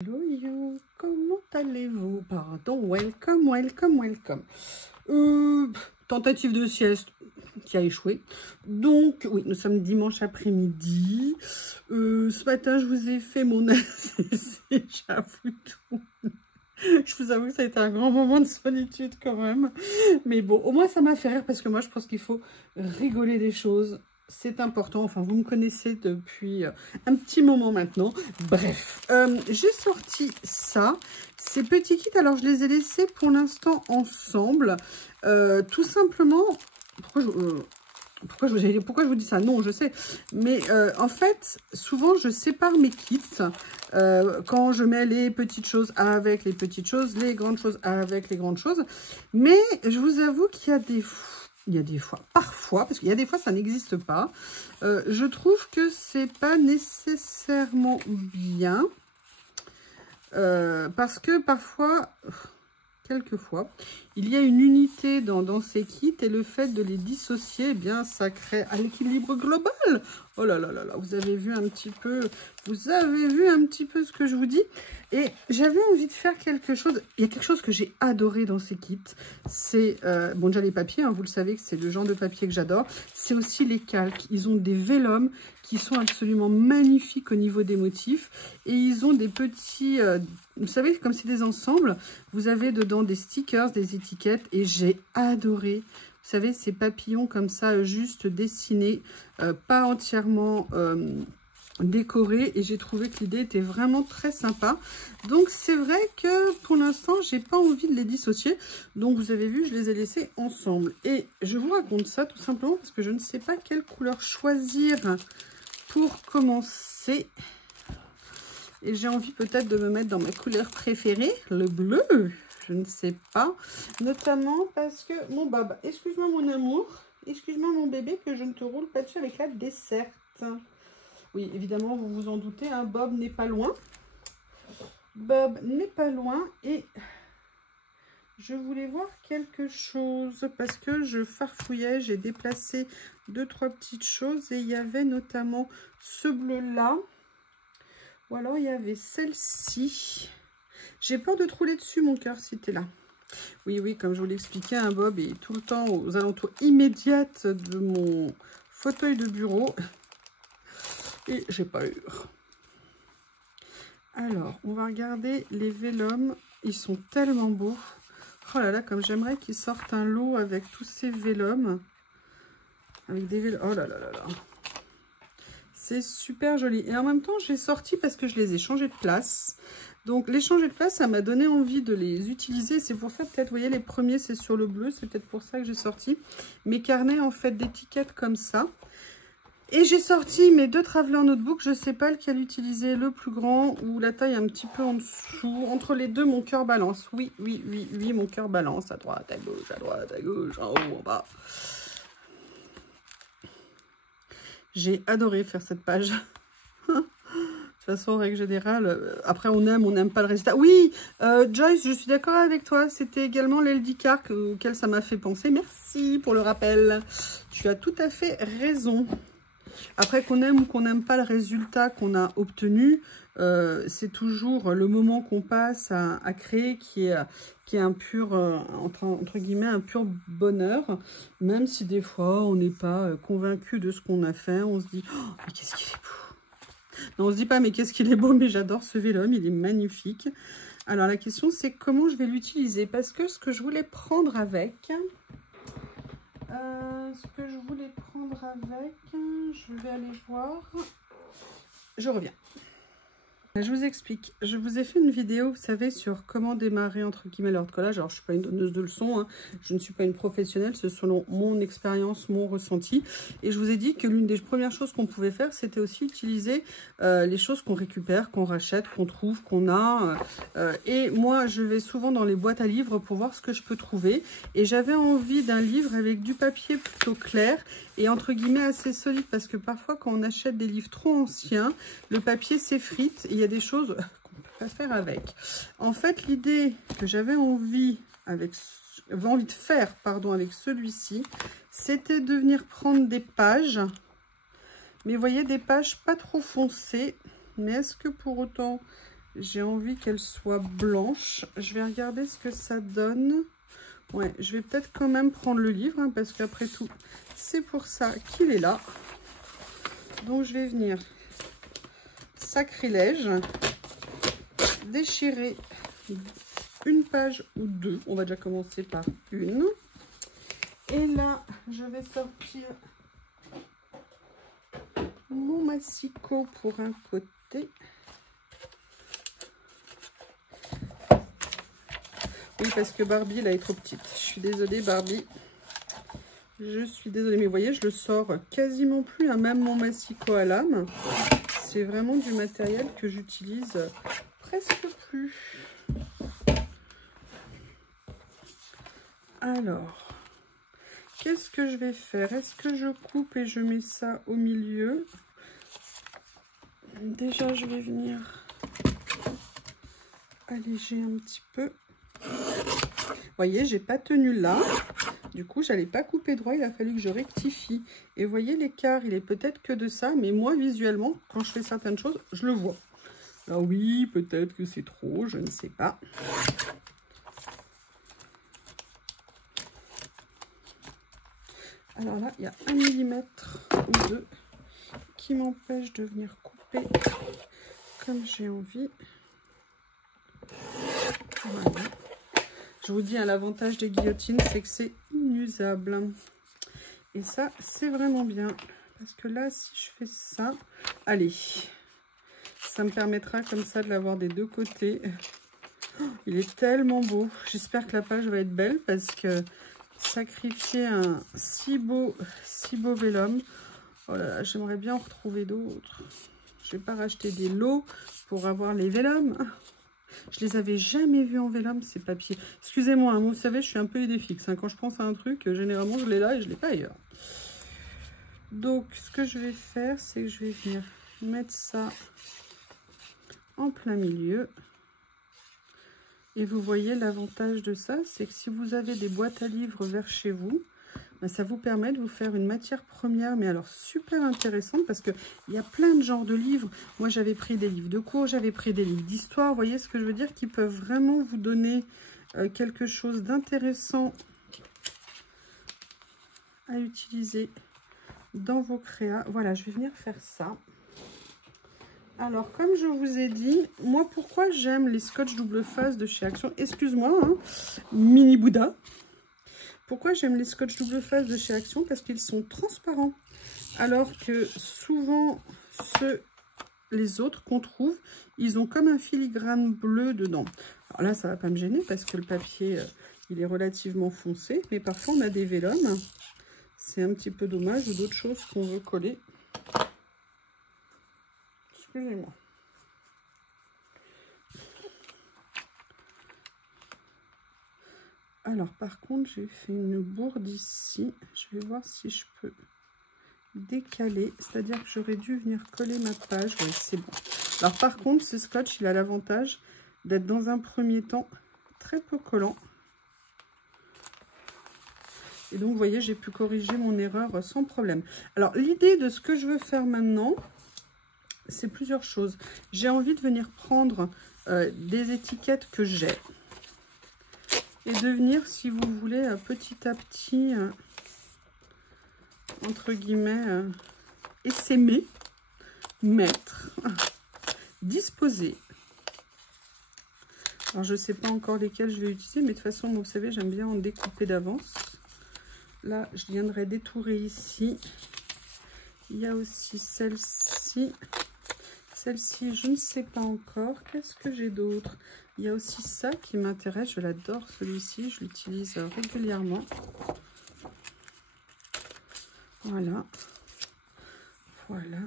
Hello you, comment allez-vous? Pardon, welcome. Tentative de sieste qui a échoué. Donc, oui, nous sommes dimanche après-midi. Ce matin, je vous ai fait mon ACC, j'avoue tout. Je vous avoue que ça a été un grand moment de solitude quand même. Mais bon, au moins ça m'a fait rire parce que moi, je pense qu'il faut rigoler des choses. C'est important, enfin vous me connaissez depuis un petit moment maintenant. Bref, j'ai sorti ça, ces petits kits, alors je les ai laissés pour l'instant ensemble. Tout simplement, pourquoi je vous dis ça? Non, je sais. Mais en fait, souvent je sépare mes kits quand je mets les petites choses avec les petites choses, les grandes choses avec les grandes choses. Mais je vous avoue qu'il y a des fois, parfois, parce qu'il y a des fois ça n'existe pas, je trouve que c'est pas nécessairement bien, parce que parfois, quelquefois, il y a une unité dans ces kits et le fait de les dissocier, eh bien, ça crée un équilibre global. Oh là là là là, vous avez vu un petit peu ce que je vous dis. Et j'avais envie de faire quelque chose. Il y a quelque chose que j'ai adoré dans ces kits. C'est, bon déjà les papiers, hein, vous le savez que c'est le genre de papier que j'adore. C'est aussi les calques. Ils ont des vélums qui sont absolument magnifiques au niveau des motifs. Et ils ont des petits, vous savez, comme c'est des ensembles, vous avez dedans des stickers, des étiquettes. Et j'ai adoré. Vous savez, ces papillons comme ça, juste dessinés, pas entièrement décorés. Et j'ai trouvé que l'idée était vraiment très sympa. Donc, c'est vrai que pour l'instant, j'ai pas envie de les dissocier. Donc, vous avez vu, je les ai laissés ensemble. Et je vous raconte ça tout simplement parce que je ne sais pas quelle couleur choisir pour commencer. Et j'ai envie peut-être de me mettre dans ma couleur préférée, le bleu. Je ne sais pas. Notamment parce que mon Bob, excuse-moi mon amour, excuse-moi mon bébé, que je ne te roule pas dessus avec la desserte. Oui, évidemment, vous vous en doutez, hein, Bob n'est pas loin. Bob n'est pas loin et je voulais voir quelque chose parce que je farfouillais, j'ai déplacé 2-3 petites choses et il y avait notamment ce bleu-là. Ou alors il y avait celle-ci. J'ai peur de te rouler dessus, mon cœur, si tu es là. Oui, oui, comme je vous l'expliquais, un Bob est tout le temps aux alentours immédiates de mon fauteuil de bureau. Et j'ai pas eu. Alors, on va regarder les vélums. Ils sont tellement beaux. Oh là là, comme j'aimerais qu'ils sortent un lot avec tous ces vélums. Avec des vélums. Oh là là là là. C'est super joli. Et en même temps, j'ai sorti parce que je les ai changés de place. Donc, les changer de place, ça m'a donné envie de les utiliser. C'est pour ça, peut-être, vous voyez, les premiers, c'est sur le bleu. C'est peut-être pour ça que j'ai sorti mes carnets, en fait, d'étiquettes comme ça. Et j'ai sorti mes 2 Traveler Notebook. Je ne sais pas lequel utiliser, le plus grand ou la taille un petit peu en dessous. Entre les deux, mon cœur balance. Oui, oui, oui, oui, mon cœur balance. À droite, à gauche, en haut, en bas. J'ai adoré faire cette page. De toute façon, en règle générale, après on n'aime pas le résultat. Oui, Joyce, je suis d'accord avec toi. C'était également l'Eldicar auquel ça m'a fait penser. Merci pour le rappel. Tu as tout à fait raison. Après, qu'on aime ou qu'on n'aime pas le résultat qu'on a obtenu, c'est toujours le moment qu'on passe à créer qui est un pur, entre guillemets, un pur bonheur. Même si des fois, on n'est pas convaincu de ce qu'on a fait. On se dit, oh, mais qu'est-ce qu'il est beau! Non, on se dit pas, mais qu'est-ce qu'il est beau, mais j'adore ce vélum, il est magnifique. Alors, la question, c'est comment je vais l'utiliser. Parce que ce que je voulais prendre avec... je vais aller voir. Je reviens. Je vous explique. Je vous ai fait une vidéo, vous savez, sur comment démarrer, entre guillemets, l'heure de collage. Alors, je ne suis pas une donneuse de leçons, hein. Je ne suis pas une professionnelle. C'est selon mon expérience, mon ressenti. Et je vous ai dit que l'une des premières choses qu'on pouvait faire, c'était aussi utiliser les choses qu'on récupère, qu'on rachète, qu'on trouve, qu'on a. Et moi, je vais souvent dans les boîtes à livres pour voir ce que je peux trouver. Et j'avais envie d'un livre avec du papier plutôt clair et, entre guillemets, assez solide. Parce que parfois, quand on achète des livres trop anciens, le papier s'effrite et il y a des choses qu'on ne peut pas faire avec. En fait, l'idée que j'avais envie de faire, avec celui-ci, c'était de venir prendre des pages. Mais vous voyez, des pages pas trop foncées. Mais est-ce que pour autant, J'ai envie qu'elle soit blanche. Je vais regarder ce que ça donne. Ouais, je vais peut-être quand même prendre le livre, hein, parce qu'après tout, c'est pour ça qu'il est là. Donc, je vais venir, sacrilège, déchirer une page ou deux. On va déjà commencer par une. Et là, je vais sortir mon massicot pour un côté. Oui, parce que Barbie, là, est trop petite. Je suis désolée, Barbie. Je suis désolée, mais vous voyez, je le sors quasiment plus, hein, même mon massicot à lame. C'est vraiment du matériel que j'utilise presque plus. Alors, qu'est-ce que je vais faire? Est-ce que je coupe et je mets ça au milieu? Déjà, je vais venir alléger un petit peu. Vous voyez, j'ai pas tenu là. Du coup, j'allais pas couper droit. Il a fallu que je rectifie. Et vous voyez, l'écart, il est peut-être que de ça. Mais moi, visuellement, quand je fais certaines choses, je le vois. Alors oui, peut-être que c'est trop. Je ne sais pas. Alors là, il y a 1 millimètre ou 2 qui m'empêche de venir couper comme j'ai envie. Voilà. Je vous dis, hein, l'avantage des guillotines, c'est que c'est inusable. Et ça, c'est vraiment bien. Parce que là, si je fais ça, allez, ça me permettra comme ça de l'avoir des deux côtés. Oh, il est tellement beau. J'espère que la page va être belle parce que sacrifier un si beau vélum. Oh là là, j'aimerais bien en retrouver d'autres. Je vais pas racheter des lots pour avoir les vélums. Je les avais jamais vus en vélum, ces papiers. Excusez-moi, hein, vous savez, je suis un peu idée fixe. Hein. Quand je pense à un truc, généralement, je l'ai là et je l'ai pas ailleurs. Donc, ce que je vais faire, c'est que je vais venir mettre ça en plein milieu. Et vous voyez, l'avantage de ça, c'est que si vous avez des boîtes à livres vers chez vous, ben, ça vous permet de vous faire une matière première, mais alors super intéressante, parce qu'il y a plein de genres de livres. Moi, j'avais pris des livres de cours, j'avais pris des livres d'histoire, vous voyez ce que je veux dire, qui peuvent vraiment vous donner quelque chose d'intéressant à utiliser dans vos créas. Voilà, je vais venir faire ça. Alors, comme je vous ai dit, moi, pourquoi j'aime les scotch double face de chez Action? Excuse-moi, hein, Mini Bouddha. Pourquoi j'aime les scotch double face de chez Action? Parce qu'ils sont transparents. Alors que souvent, les autres qu'on trouve, ils ont comme un filigrane bleu dedans. Alors là, ça ne va pas me gêner parce que le papier, il est relativement foncé. Mais parfois, on a des vélums. C'est un petit peu dommage, ou d'autres choses qu'on veut coller. Excusez-moi. Alors, par contre, j'ai fait une bourde ici. Je vais voir si je peux décaler. C'est-à-dire que j'aurais dû venir coller ma page. Oui, c'est bon. Alors, par contre, ce scotch, il a l'avantage d'être dans un premier temps très peu collant. Et donc, vous voyez, j'ai pu corriger mon erreur sans problème. Alors, l'idée de ce que je veux faire maintenant, c'est plusieurs choses. J'ai envie de venir prendre des étiquettes que j'ai et de venir, si vous voulez, petit à petit, entre guillemets, essaimer, mettre, disposer. Alors, je ne sais pas encore lesquels je vais utiliser, mais de toute façon, vous savez, j'aime bien en découper d'avance. Là, je viendrai détourer ici. Il y a aussi celle-ci. Celle-ci, je ne sais pas encore. Qu'est-ce que j'ai d'autre? Il y a aussi ça qui m'intéresse. Je l'adore, celui-ci. Je l'utilise régulièrement. Voilà. Voilà.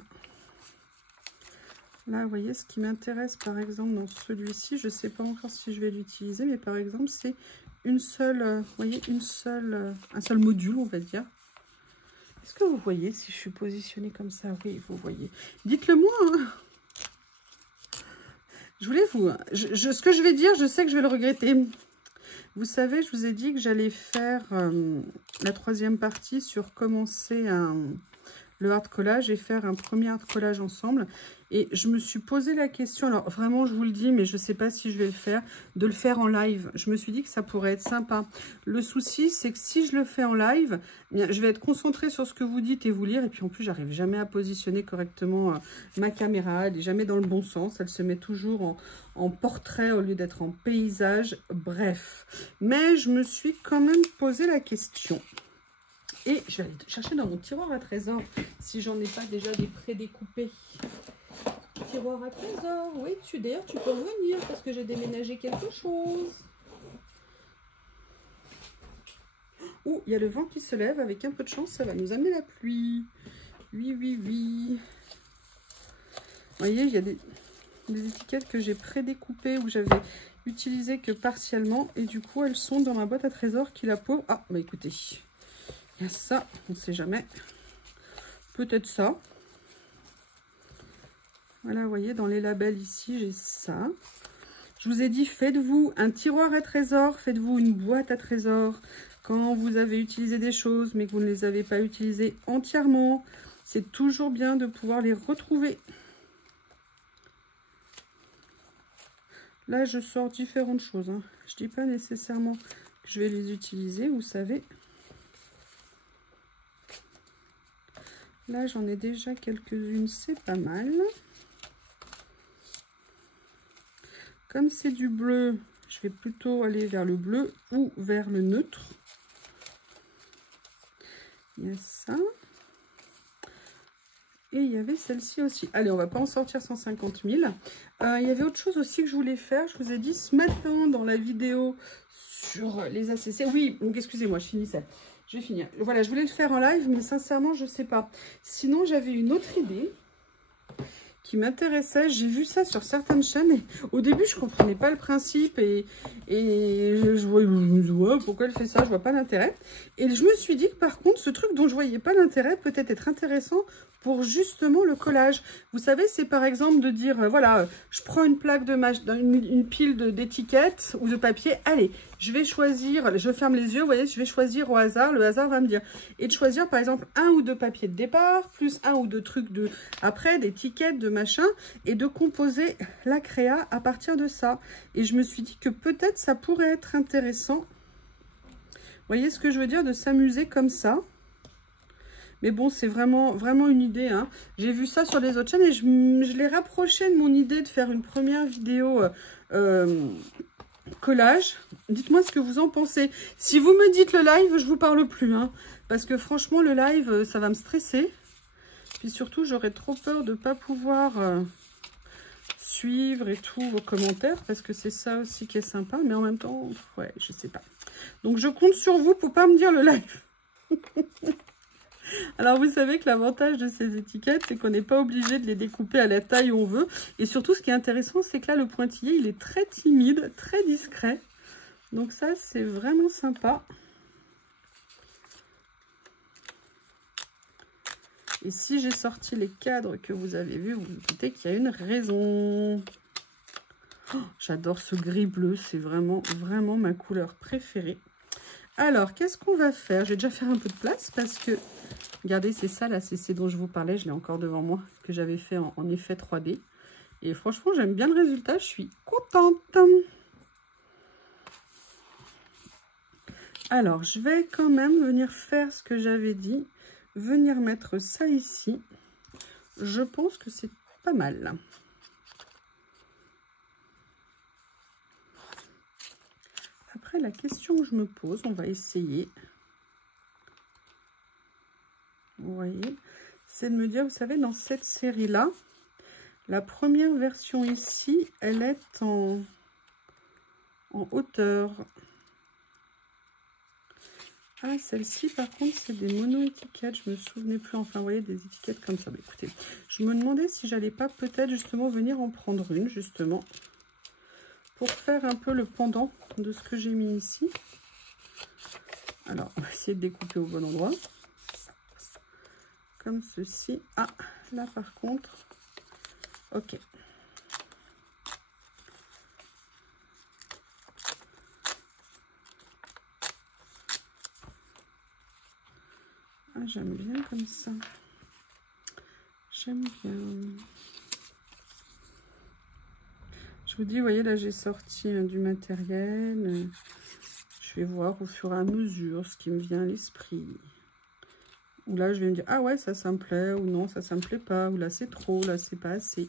Là, vous voyez, ce qui m'intéresse, par exemple, dans celui-ci, je ne sais pas encore si je vais l'utiliser, mais par exemple, c'est une seule, vous voyez, un seul module, on va dire. Est-ce que vous voyez si je suis positionnée comme ça? Oui, vous voyez. Dites-le moi, hein. Je voulais vous... ce que je vais dire, je sais que je vais le regretter. Vous savez, je vous ai dit que j'allais faire la troisième partie sur commencer le hard collage et faire un premier hard collage ensemble. Et je me suis posé la question, alors vraiment je vous le dis, mais je ne sais pas si je vais le faire, de le faire en live. Je me suis dit que ça pourrait être sympa. Le souci, c'est que si je le fais en live, eh bien, je vais être concentrée sur ce que vous dites et vous lire. Et puis en plus, j'arrive jamais à positionner correctement ma caméra. Elle n'est jamais dans le bon sens. Elle se met toujours en portrait au lieu d'être en paysage. Bref. Mais je me suis quand même posé la question. Et je vais aller chercher dans mon tiroir à trésor si j'en ai pas déjà des prédécoupés. Tiroir à trésor, oui, d'ailleurs tu peux revenir parce que j'ai déménagé quelque chose. Oh, il y a le vent qui se lève, avec un peu de chance, ça va nous amener la pluie. Oui, oui, oui. Vous voyez, il y a des étiquettes que j'ai prédécoupées où j'avais utilisé que partiellement et du coup elles sont dans ma boîte à trésor qui la pose. Ah, bah écoutez, il y a ça, on ne sait jamais. Peut-être ça. Voilà, vous voyez, dans les labels ici, j'ai ça. Je vous ai dit, faites-vous un tiroir à trésor, faites-vous une boîte à trésor. Quand vous avez utilisé des choses, mais que vous ne les avez pas utilisées entièrement, c'est toujours bien de pouvoir les retrouver. Là, je sors différentes choses. Hein. Je ne dis pas nécessairement que je vais les utiliser, vous savez. Là, j'en ai déjà quelques-unes, c'est pas mal. Comme c'est du bleu, je vais plutôt aller vers le bleu ou vers le neutre. Il y a ça. Et il y avait celle-ci aussi. Allez, on va pas en sortir 150 000. Il y avait autre chose aussi que je voulais faire. Je vous ai dit ce matin dans la vidéo sur les ACC. Oui, donc excusez-moi, je finissais. Je vais finir. Voilà, je voulais le faire en live, mais sincèrement, je ne sais pas. Sinon, j'avais une autre idée qui m'intéressait. J'ai vu ça sur certaines chaînes. Et au début, je ne comprenais pas le principe. Et je vois pourquoi elle fait ça, je vois pas l'intérêt. Et je me suis dit que par contre, ce truc dont je voyais pas l'intérêt peut-être être intéressant pour justement le collage. Vous savez, c'est par exemple de dire, voilà, je prends une plaque de une pile d'étiquettes ou de papier. Allez, je vais choisir, je ferme les yeux, vous voyez, je vais choisir au hasard, le hasard va me dire. Et de choisir par exemple un ou deux papiers de départ, plus un ou deux trucs de après, d'étiquettes, de machin, et de composer la créa à partir de ça. Et je me suis dit que peut-être ça pourrait être intéressant. Vous voyez ce que je veux dire, de s'amuser comme ça. Mais bon, c'est vraiment une idée. Hein. J'ai vu ça sur les autres chaînes et je l'ai rapproché de mon idée de faire une première vidéo collage. Dites-moi ce que vous en pensez. Si vous me dites le live, je vous parle plus. Hein, parce que franchement, le live, ça va me stresser. Puis surtout, j'aurais trop peur de ne pas pouvoir suivre et tout vos commentaires. Parce que c'est ça aussi qui est sympa. Mais en même temps, ouais, je sais pas. Donc, je compte sur vous pour pas me dire le live. Alors, vous savez que l'avantage de ces étiquettes, c'est qu'on n'est pas obligé de les découper à la taille où on veut. Et surtout, ce qui est intéressant, c'est que là, le pointillé, il est très timide, très discret. Donc ça, c'est vraiment sympa. Et si j'ai sorti les cadres que vous avez vus, vous vous doutez qu'il y a une raison. Oh, j'adore ce gris bleu, c'est vraiment ma couleur préférée. Alors, qu'est-ce qu'on va faire? Je vais déjà faire un peu de place parce que... Regardez, c'est ça, la CC dont je vous parlais, je l'ai encore devant moi, que j'avais fait en effet 3D. Et franchement, j'aime bien le résultat, je suis contente. Alors, je vais quand même venir faire ce que j'avais dit, venir mettre ça ici. Je pense que c'est pas mal. Après, la question que je me pose, on va essayer... Vous voyez, c'est de me dire, vous savez, dans cette série-là, la première version ici, elle est en hauteur. Ah, celle-ci, par contre, c'est des mono-étiquettes. Je me souvenais plus. Enfin, vous voyez, des étiquettes comme ça. Bah, écoutez, je me demandais si j'allais pas peut-être justement venir en prendre une, justement, pour faire un peu le pendant de ce que j'ai mis ici. Alors, on va essayer de découper au bon endroit. Comme ceci. Ah, là par contre, ok. Ah, j'aime bien comme ça. J'aime bien. Je vous dis, vous voyez, là, j'ai sorti du matériel. Je vais voir au fur et à mesure ce qui me vient à l'esprit. Ou là, je vais me dire, ah ouais, ça me plaît, ou non, ça me plaît pas, ou là, c'est trop, là, c'est pas assez.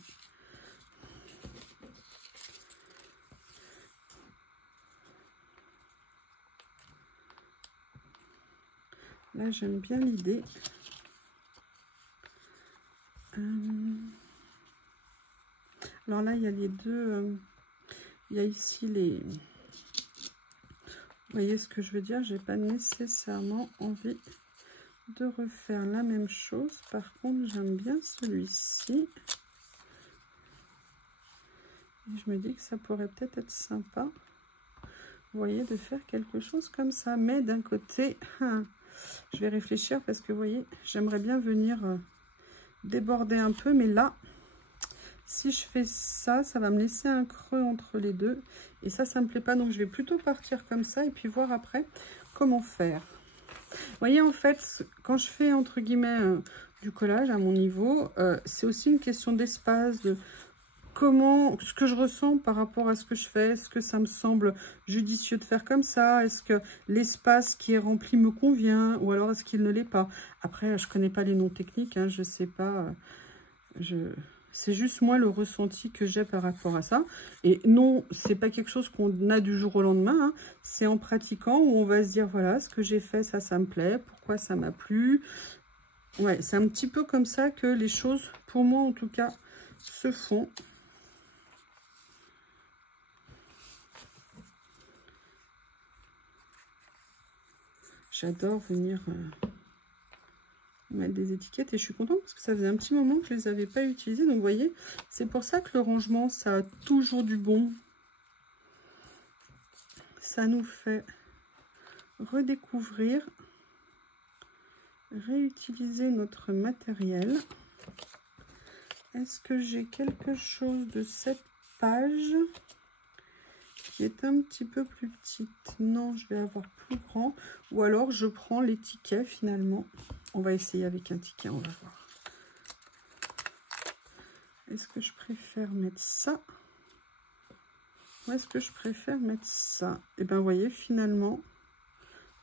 Là, j'aime bien l'idée. Alors là, il y a les deux. Il y a ici les... Vous voyez ce que je veux dire? J'ai pas nécessairement envie de refaire la même chose. Par contre, j'aime bien celui-ci. Et je me dis que ça pourrait peut-être être sympa. Vous voyez, de faire quelque chose comme ça. Mais d'un côté, je vais réfléchir parce que vous voyez, j'aimerais bien venir déborder un peu. Mais là, si je fais ça, ça va me laisser un creux entre les deux. Et ça me plaît pas. Donc, je vais plutôt partir comme ça et puis voir après comment faire. Vous voyez, en fait, quand je fais, entre guillemets, du collage à mon niveau, c'est aussi une question d'espace, de comment, ce que je ressens par rapport à ce que je fais. Est-ce que ça me semble judicieux de faire comme ça? Est-ce que l'espace qui est rempli me convient? Ou alors est-ce qu'il ne l'est pas? Après, je connais pas les noms techniques, hein, je sais pas... C'est juste moi le ressenti que j'ai par rapport à ça. Et non, c'est pas quelque chose qu'on a du jour au lendemain. Hein. C'est en pratiquant où on va se dire, voilà, ce que j'ai fait, ça me plaît. Pourquoi ça m'a plu? Ouais, c'est un petit peu comme ça que les choses, pour moi en tout cas, se font. J'adore venir... mettre des étiquettes et je suis contente parce que ça faisait un petit moment que je les avais pas utilisées. Donc vous voyez, c'est pour ça que le rangement, ça a toujours du bon. Ça nous fait redécouvrir, réutiliser notre matériel. Est-ce que j'ai quelque chose de cette page qui est un petit peu plus petite? Non, je vais avoir plus grand. Ou alors je prends les tickets finalement. On va essayer avec un ticket, on va voir. Est-ce que je préfère mettre ça? Ou est-ce que je préfère mettre ça? Et bien, vous voyez, finalement,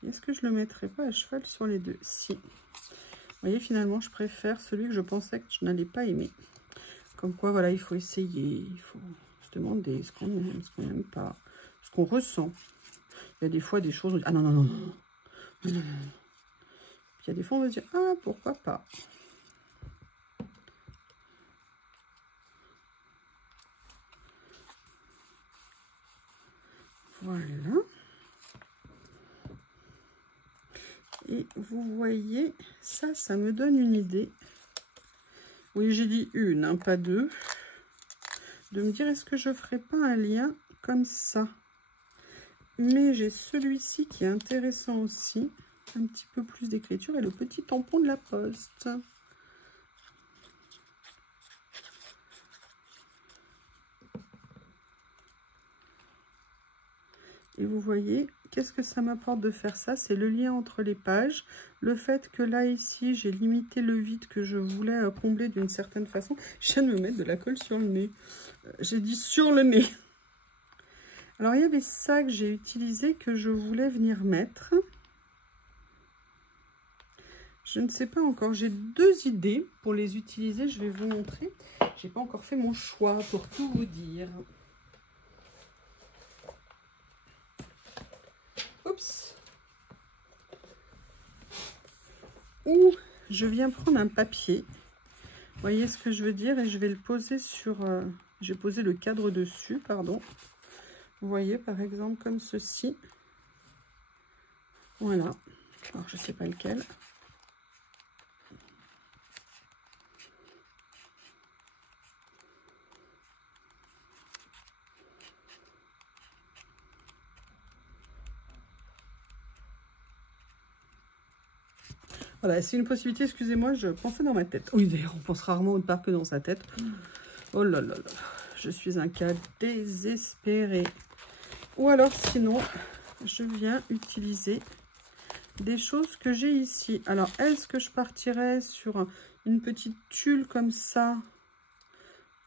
est-ce que je le mettrai pas à cheval sur les deux? Si. Vous voyez, finalement, je préfère celui que je pensais que je n'allais pas aimer. Comme quoi, voilà, il faut essayer, il faut se demander ce qu'on aime, ce qu'on n'aime pas, ce qu'on ressent. Il y a des fois des choses, on dit, ah non, non, non, non, non, non, non. Puis il y a des fois, on va se dire, ah, pourquoi pas. Voilà. Et vous voyez, ça me donne une idée. Oui, j'ai dit une, hein, pas deux. De me dire, est-ce que je ferai pas un lien comme ça? Mais j'ai celui-ci qui est intéressant aussi. Un petit peu plus d'écriture et le petit tampon de la poste. Et vous voyez, qu'est-ce que ça m'apporte de faire ça? C'est le lien entre les pages. Le fait que là, ici, j'ai limité le vide que je voulais combler d'une certaine façon. Je viens de me mettre de la colle sur le nez. J'ai dit sur le nez. Alors, il y avait ça que j'ai utilisé, que je voulais venir mettre. Je ne sais pas encore. J'ai deux idées pour les utiliser. Je vais vous montrer. Je n'ai pas encore fait mon choix pour tout vous dire. Oups. Ou je viens prendre un papier. Vous voyez ce que je veux dire? Et je vais le poser sur... j'ai posé le cadre dessus, pardon. Vous voyez, par exemple, comme ceci. Voilà. Alors, je ne sais pas lequel. Voilà, c'est une possibilité, excusez-moi, je pensais dans ma tête. Oui, d'ailleurs, on pense rarement autre part que dans sa tête. Oh là là là, je suis un cas désespéré. Ou alors, sinon, je viens utiliser des choses que j'ai ici. Alors, est-ce que je partirais sur une petite tulle comme ça,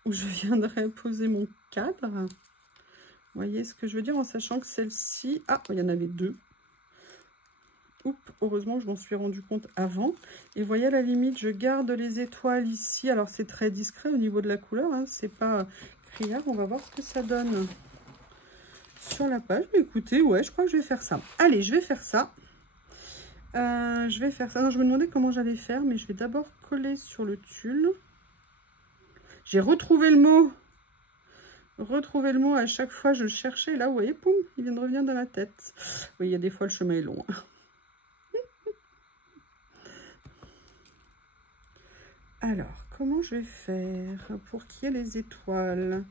où je viendrais poser mon cadre? Vous voyez ce que je veux dire, en sachant que celle-ci... Ah, il y en avait deux. Oups, heureusement, je m'en suis rendu compte avant. Et vous voyez, à la limite, je garde les étoiles ici. Alors, c'est très discret au niveau de la couleur, hein. C'est pas criard. On va voir ce que ça donne sur la page. Mais écoutez, ouais, je crois que je vais faire ça. Allez, je vais faire ça. Je vais faire ça. Non, je me demandais comment j'allais faire, mais je vais d'abord coller sur le tulle. J'ai retrouvé le mot. Retrouver le mot, à chaque fois je le cherchais. Là, vous voyez, poum, il vient de revenir dans ma tête. Oui, il y a des fois, le chemin est long. Alors, comment je vais faire pour qu'il y ait les étoiles?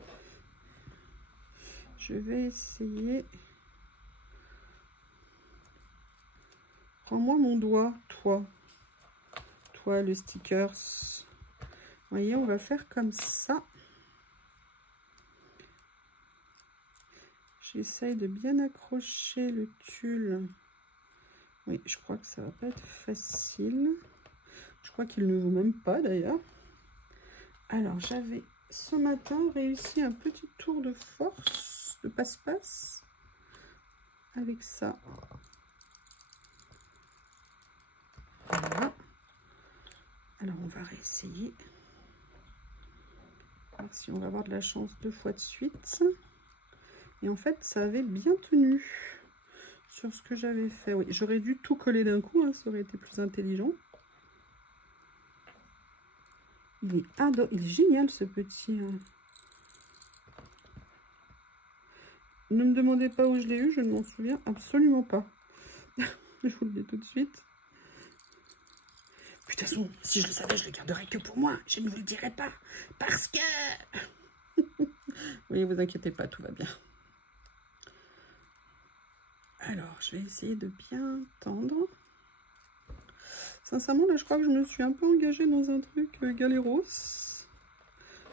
Je vais essayer... Prends-moi mon doigt, toi. Toi, le stickers. Vous voyez, on va faire comme ça. J'essaye de bien accrocher le tulle. Oui, je crois que ça va pas être facile. Je crois qu'il ne vaut même pas d'ailleurs. Alors, j'avais ce matin réussi un petit tour de force, de passe-passe, avec ça. Voilà. Alors, on va réessayer. Voir si on va avoir de la chance 2 fois de suite. Et en fait, ça avait bien tenu sur ce que j'avais fait. Oui, j'aurais dû tout coller d'un coup, hein, ça aurait été plus intelligent. Il est génial ce petit. Ne me demandez pas où je l'ai eu, je ne m'en souviens absolument pas. Je vous le dis tout de suite. De toute façon, si je le savais, je le garderais que pour moi. Je ne vous le dirai pas. Parce que... Oui, vous inquiétez pas, tout va bien. Alors, je vais essayer de bien tendre. Sincèrement, là, je crois que je me suis un peu engagée dans un truc galéros.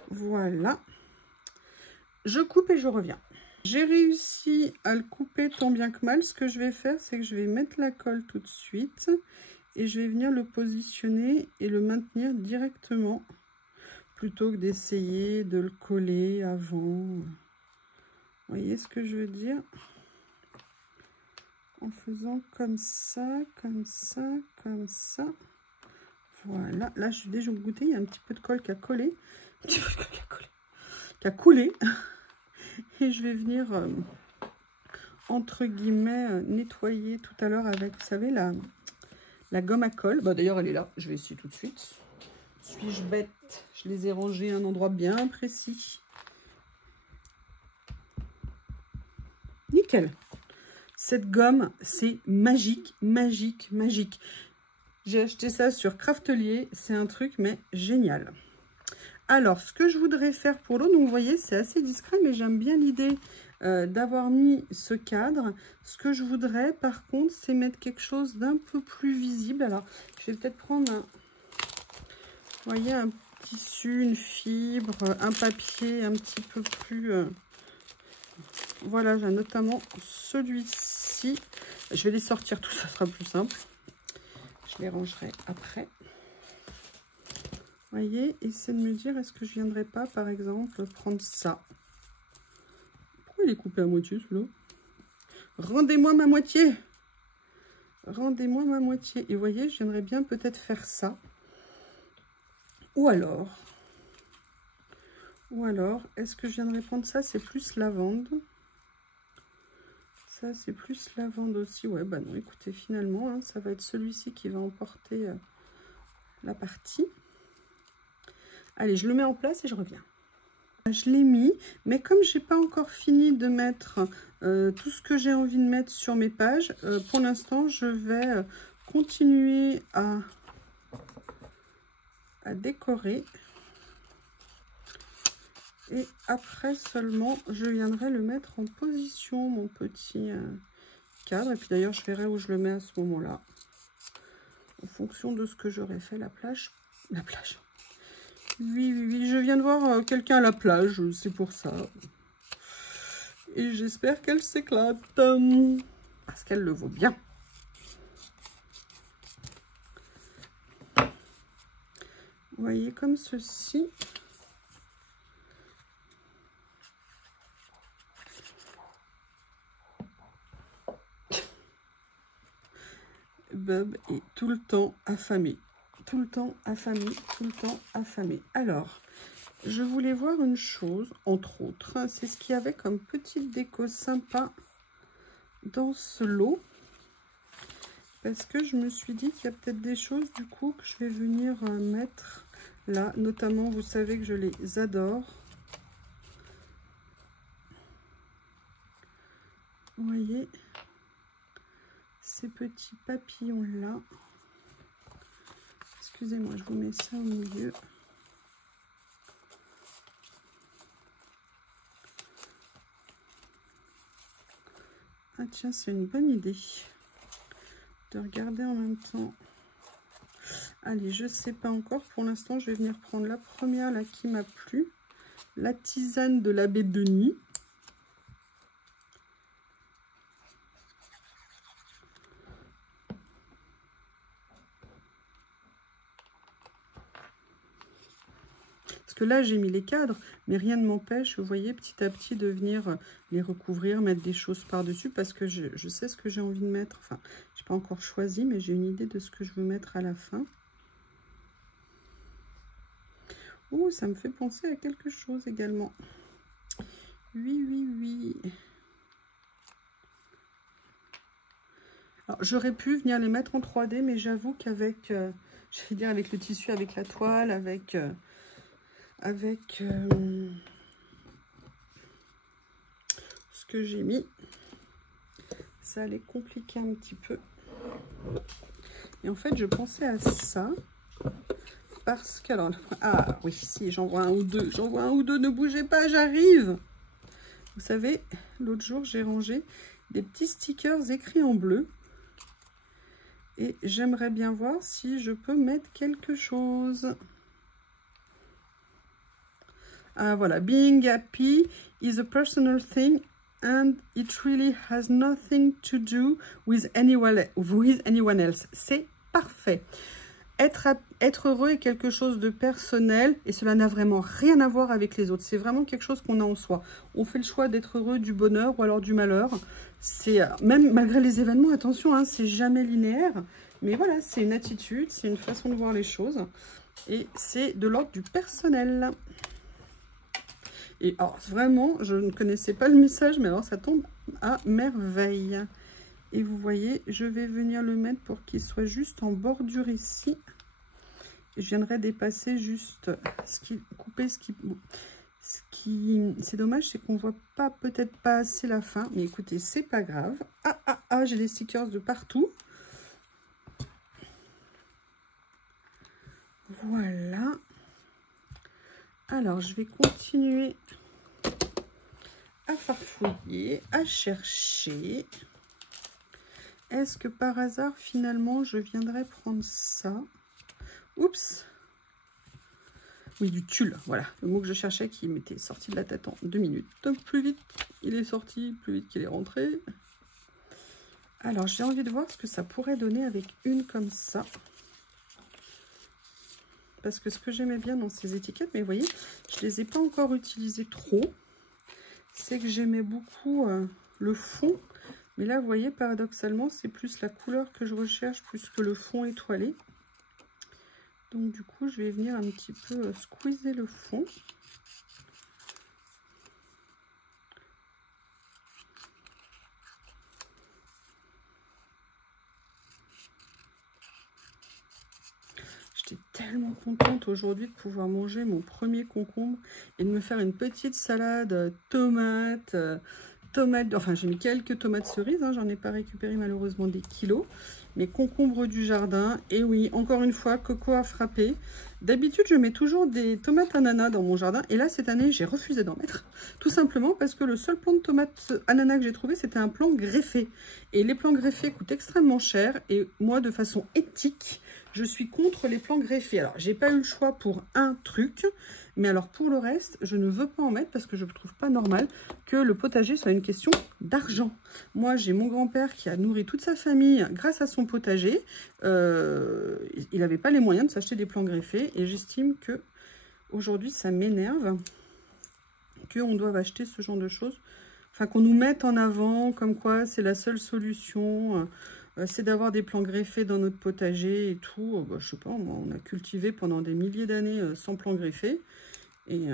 Voilà. Je coupe et je reviens. J'ai réussi à le couper tant bien que mal. Ce que je vais faire, c'est que je vais mettre la colle tout de suite. Et je vais venir le positionner et le maintenir directement. Plutôt que d'essayer de le coller avant. Vous voyez ce que je veux dire? En faisant comme ça, comme ça, comme ça. Voilà. Là, je suis déjà goûté. Il y a un petit peu de colle qui a collé. Un petit peu de colle qui a coulé. Et je vais venir, entre guillemets, nettoyer tout à l'heure avec, vous savez, la gomme à colle. Bah, d'ailleurs, elle est là. Je vais essayer tout de suite. Suis-je bête? Je les ai rangés à un endroit bien précis. Nickel. Cette gomme, c'est magique, magique, magique. J'ai acheté ça sur Craftelier. C'est un truc, mais génial. Alors, ce que je voudrais faire pour l'eau, donc vous voyez, c'est assez discret, mais j'aime bien l'idée d'avoir mis ce cadre. Ce que je voudrais, par contre, c'est mettre quelque chose d'un peu plus visible. Alors, je vais peut-être prendre, vous voyez, un tissu, une fibre, un papier un petit peu plus... Voilà, j'ai notamment celui-ci. Je vais les sortir, tout ça sera plus simple. Je les rangerai après. Vous voyez, essayez de me dire, est-ce que je viendrai pas, par exemple, prendre ça? Pourquoi il est coupé à moitié, celui-là? Rendez-moi ma moitié! Rendez-moi ma moitié. Et vous voyez, je viendrais bien peut-être faire ça. Ou alors, est-ce que je viendrais prendre ça? C'est plus lavande. Ça, c'est plus lavande aussi. Ouais, bah non, écoutez, finalement, hein, ça va être celui-ci qui va emporter la partie. Allez, je le mets en place et je reviens. Je l'ai mis, mais comme j'ai pas encore fini de mettre tout ce que j'ai envie de mettre sur mes pages, pour l'instant, je vais continuer à décorer. Et après seulement, je viendrai le mettre en position, mon petit cadre. Et puis d'ailleurs, je verrai où je le mets à ce moment-là. En fonction de ce que j'aurai fait, la plage. La plage. Oui, oui, oui, je viens de voir quelqu'un à la plage, c'est pour ça. Et j'espère qu'elle s'éclate. Parce qu'elle le vaut bien. Vous voyez, comme ceci. Bob est tout le temps affamé. Tout le temps affamé, tout le temps affamé. Alors, je voulais voir une chose, entre autres. Hein, c'est ce qu'il y avait comme petite déco sympa dans ce lot. Parce que je me suis dit qu'il y a peut-être des choses, du coup, que je vais venir mettre là. Notamment, vous savez que je les adore. Vous voyez ces petits papillons-là. Excusez-moi, je vous mets ça au milieu. Ah tiens, c'est une bonne idée de regarder en même temps. Allez, je sais pas encore. Pour l'instant, je vais venir prendre la première là qui m'a plu. La tisane de l'abbé Denis. Parce que là, j'ai mis les cadres, mais rien ne m'empêche, vous voyez, petit à petit, de venir les recouvrir, mettre des choses par-dessus, parce que je sais ce que j'ai envie de mettre. Enfin, je n'ai pas encore choisi, mais j'ai une idée de ce que je veux mettre à la fin. Oh, ça me fait penser à quelque chose également. Oui, oui, oui. Alors, j'aurais pu venir les mettre en 3D, mais j'avoue qu'avec, je vais dire, avec le tissu, avec la toile, avec ce que j'ai mis, ça allait compliquer un petit peu. Et en fait, je pensais à ça parce que, alors, ah oui, si, j'en vois un ou deux, ne bougez pas, j'arrive. Vous savez, l'autre jour, j'ai rangé des petits stickers écrits en bleu. Et j'aimerais bien voir si je peux mettre quelque chose. Ah voilà, being happy is a personal thing and it really has nothing to do with anyone else. C'est parfait. Être heureux est quelque chose de personnel et cela n'a vraiment rien à voir avec les autres. C'est vraiment quelque chose qu'on a en soi. On fait le choix d'être heureux du bonheur ou alors du malheur. C'est même malgré les événements, attention, hein, c'est jamais linéaire. Mais voilà, c'est une attitude, c'est une façon de voir les choses. Et c'est de l'ordre du personnel. Et alors, vraiment, je ne connaissais pas le message, mais alors ça tombe à merveille. Et vous voyez, je vais venir le mettre pour qu'il soit juste en bordure ici. Et je viendrai dépasser juste couper ce qui... C'est dommage, c'est qu'on voit pas, peut-être pas assez la fin. Mais écoutez, c'est pas grave. Ah, j'ai des stickers de partout. Voilà. Alors, je vais continuer à farfouiller, à chercher. Est-ce que par hasard, finalement, je viendrais prendre ça? Oups! Oui, du tulle, voilà. Le mot que je cherchais qui m'était sorti de la tête en 2 minutes. Donc, plus vite il est sorti, plus vite qu'il est rentré. Alors, j'ai envie de voir ce que ça pourrait donner avec une comme ça. Parce que ce que j'aimais bien dans ces étiquettes, mais vous voyez, je ne les ai pas encore utilisées trop. C'est que j'aimais beaucoup le fond. Mais là, vous voyez, paradoxalement, c'est plus la couleur que je recherche, plus que le fond étoilé. Donc, du coup, je vais venir un petit peu squeezer le fond. J'étais tellement contente aujourd'hui de pouvoir manger mon premier concombre et de me faire une petite salade tomate, enfin j'ai mis quelques tomates cerises, hein, j'en ai pas récupéré malheureusement des kilos, mais concombre du jardin. Et oui, encore une fois, Coco a frappé. D'habitude, je mets toujours des tomates ananas dans mon jardin, et là, cette année, j'ai refusé d'en mettre, tout simplement parce que le seul plant de tomates ananas que j'ai trouvé, c'était un plant greffé. Et les plants greffés coûtent extrêmement cher, et moi, de façon éthique, je suis contre les plants greffés. Alors, j'ai pas eu le choix pour un truc, mais alors pour le reste, je ne veux pas en mettre parce que je ne trouve pas normal que le potager soit une question d'argent. Moi, j'ai mon grand-père qui a nourri toute sa famille grâce à son potager. Il n'avait pas les moyens de s'acheter des plants greffés et j'estime que aujourd'hui, ça m'énerve qu'on doive acheter ce genre de choses. Enfin, qu'on nous mette en avant comme quoi c'est la seule solution, c'est d'avoir des plants greffés dans notre potager et tout. Bah, je sais pas, moi, on a cultivé pendant des milliers d'années sans plants greffés. Et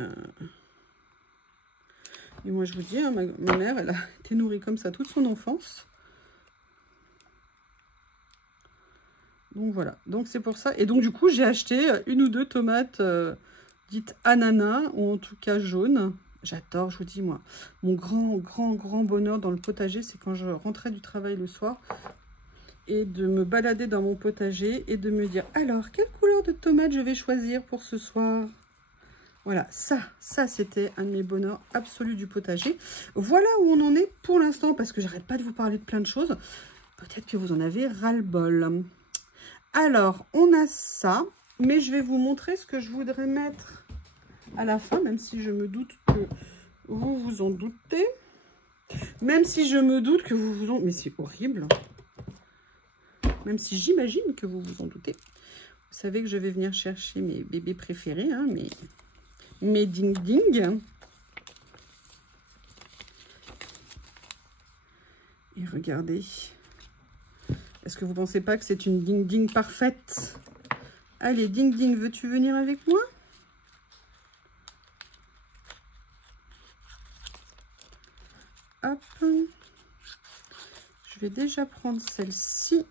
moi, je vous dis, hein, ma mère, elle a été nourrie comme ça toute son enfance. Donc voilà, donc c'est pour ça. Et donc du coup, j'ai acheté une ou deux tomates dites ananas, ou en tout cas jaunes. J'adore, je vous dis, moi, mon grand bonheur dans le potager, c'est quand je rentrais du travail le soir et de me balader dans mon potager et de me dire, alors, quelle couleur de tomate je vais choisir pour ce soir? Voilà, ça c'était un de mes bonheurs absolus du potager. Voilà où on en est pour l'instant, parce que j'arrête pas de vous parler de plein de choses. Peut-être que vous en avez ras-le-bol. Alors, on a ça, mais je vais vous montrer ce que je voudrais mettre à la fin, même si je me doute que vous vous en doutez. Même si je me doute que vous vous en... Mais c'est horrible. Même si j'imagine que vous vous en doutez. Vous savez que je vais venir chercher mes bébés préférés, hein, mes ding-ding. Et regardez. Est-ce que vous ne pensez pas que c'est une ding-ding parfaite? Allez, ding-ding, veux-tu venir avec moi? Hop. Je vais déjà prendre celle-ci.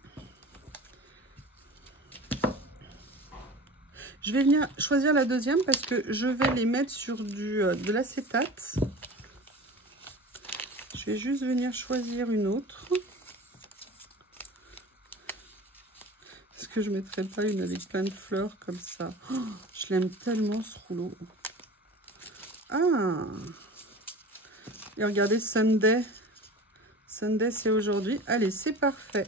Je vais venir choisir la deuxième parce que je vais les mettre sur de l'acétate. Je vais juste venir choisir une autre. Est-ce que je ne mettrais pas une avec plein de fleurs comme ça? Oh, je l'aime tellement ce rouleau. Ah! Et regardez, Sunday. Sunday, c'est aujourd'hui. Allez, c'est parfait.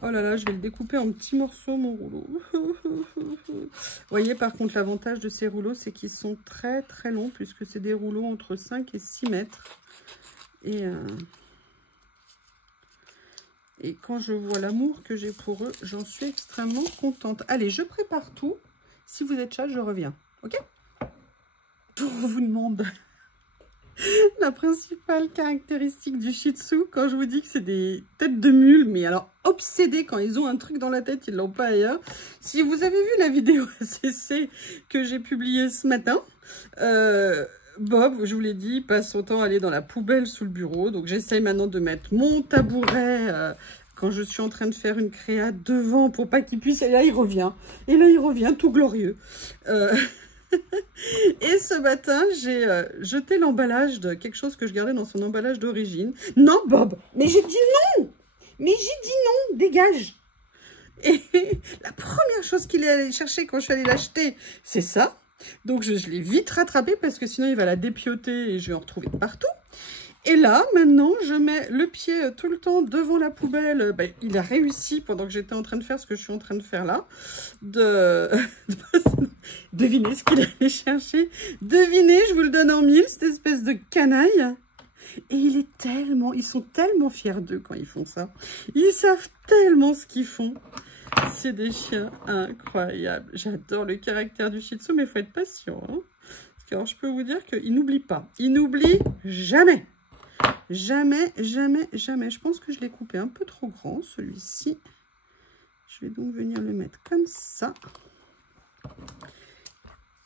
Oh là là, je vais le découper en petits morceaux, mon rouleau. Vous voyez, par contre, l'avantage de ces rouleaux, c'est qu'ils sont très longs, puisque c'est des rouleaux entre 5 et 6 mètres. Et quand je vois l'amour que j'ai pour eux, j'en suis extrêmement contente. Allez, je prépare tout. Si vous êtes chat, je reviens. Ok? Pour vous demande la principale caractéristique du Shih Tzu, quand je vous dis que c'est des têtes de mule, mais alors obsédés, quand ils ont un truc dans la tête, ils ne l'ont pas ailleurs. Si vous avez vu la vidéo ACC que j'ai publiée ce matin, Bob, je vous l'ai dit, passe son temps à aller dans la poubelle sous le bureau. Donc j'essaye maintenant de mettre mon tabouret quand je suis en train de faire une créa devant pour pas qu'il puisse. Et là il revient. Et là il revient tout glorieux. Et ce matin, j'ai jeté l'emballage de quelque chose que je gardais dans son emballage d'origine. Non, Bob, mais j'ai dit non. Mais j'ai dit non, dégage. Et la première chose qu'il est allé chercher quand je suis allée l'acheter, c'est ça. Donc, je l'ai vite rattrapé parce que sinon, il va la dépioter et je vais en retrouver partout. Et là, maintenant, je mets le pied tout le temps devant la poubelle. Ben, il a réussi, pendant que j'étais en train de faire ce que je suis en train de faire là, devinez ce qu'il allait chercher. Devinez, je vous le donne en mille, cette espèce de canaille. Et ils sont tellement fiers d'eux quand ils font ça. Ils savent tellement ce qu'ils font. C'est des chiens incroyables. J'adore le caractère du Shih Tzu, mais il faut être patient. Hein, parce que alors, je peux vous dire qu'il n'oublie pas. Il n'oublie jamais. Jamais, jamais, jamais. Je pense que je l'ai coupé un peu trop grand, celui-ci. Je vais donc venir le mettre comme ça.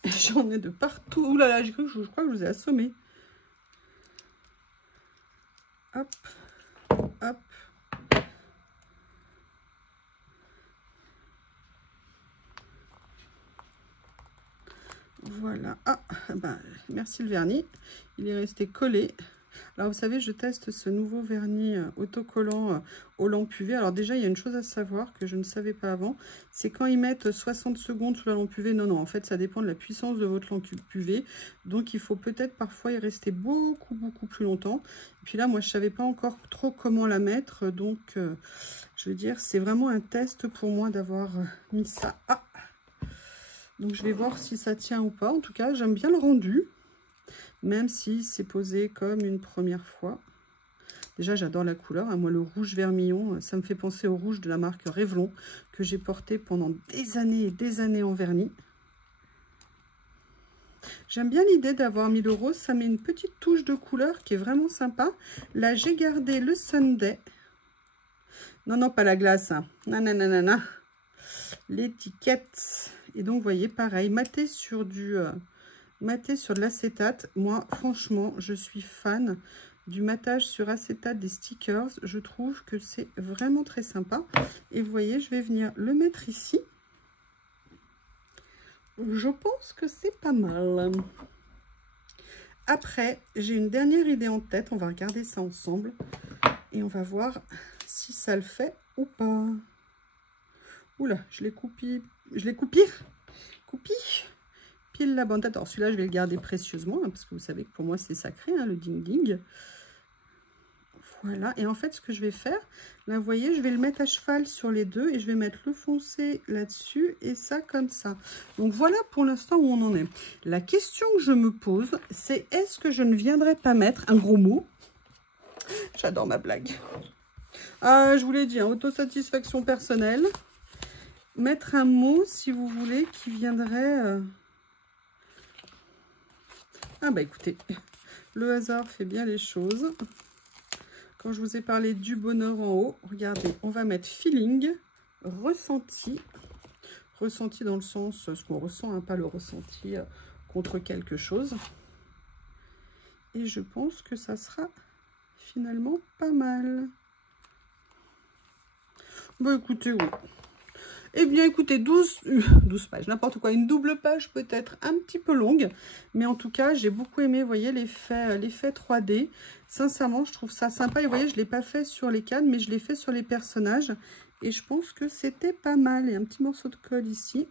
J'en ai de partout. Ouh là là, je crois que je vous ai assommé. Hop, hop. Voilà. Ah, ben, merci le vernis. Il est resté collé. Alors, vous savez, je teste ce nouveau vernis autocollant aux lampes UV. Alors déjà, il y a une chose à savoir que je ne savais pas avant. C'est quand ils mettent 60 secondes sous la lampe UV. Non, non, en fait, ça dépend de la puissance de votre lampe UV. Donc, il faut peut-être parfois y rester beaucoup, beaucoup plus longtemps. Et puis là, moi, je ne savais pas encore trop comment la mettre. Donc, je veux dire, c'est vraiment un test pour moi d'avoir mis ça. Ah! Donc, je vais voir si ça tient ou pas. En tout cas, j'aime bien le rendu. Même si c'est posé comme une première fois. Déjà, j'adore la couleur. Moi, le rouge vermillon, ça me fait penser au rouge de la marque Revlon que j'ai porté pendant des années et des années en vernis. J'aime bien l'idée d'avoir mis le rose. Ça met une petite touche de couleur qui est vraiment sympa. Là, j'ai gardé le Sunday. Non, non, pas la glace. Hein. Non, non, non, non, non. L'étiquette. Et donc, vous voyez, pareil, maté sur du... maté sur de l'acétate. Moi, franchement, je suis fan du matage sur acétate des stickers. Je trouve que c'est vraiment très sympa. Et vous voyez, je vais venir le mettre ici. Je pense que c'est pas mal. Après, j'ai une dernière idée en tête. On va regarder ça ensemble. Et on va voir si ça le fait ou pas. Oula, je l'ai coupé. Je l'ai coupé. Coupé. Pile la bande. Alors celui-là, je vais le garder précieusement, hein, parce que vous savez que pour moi, c'est sacré, hein, le ding-ding. Voilà. Et en fait, ce que je vais faire, là, vous voyez, je vais le mettre à cheval sur les deux et je vais mettre le foncé là-dessus et ça comme ça. Donc, voilà pour l'instant où on en est. La question que je me pose, c'est est-ce que je ne viendrais pas mettre un gros mot? J'adore ma blague. Ah, je vous l'ai dit, hein, autosatisfaction personnelle. Mettre un mot, si vous voulez, qui viendrait... Ah bah écoutez, le hasard fait bien les choses. Quand je vous ai parlé du bonheur en haut, regardez, on va mettre feeling, ressenti. Ressenti dans le sens, ce qu'on ressent, hein, pas le ressenti contre quelque chose. Et je pense que ça sera finalement pas mal. Bah écoutez, oui. Eh bien, écoutez, 12 pages, n'importe quoi. Une double page peut-être un petit peu longue. Mais en tout cas, j'ai beaucoup aimé, vous voyez, l'effet 3D. Sincèrement, je trouve ça sympa. Et vous voyez, je ne l'ai pas fait sur les cadres, mais je l'ai fait sur les personnages. Et je pense que c'était pas mal. Et un petit morceau de colle ici.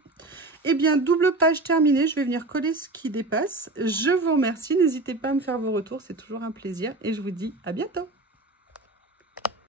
Eh bien, double page terminée. Je vais venir coller ce qui dépasse. Je vous remercie. N'hésitez pas à me faire vos retours. C'est toujours un plaisir. Et je vous dis à bientôt.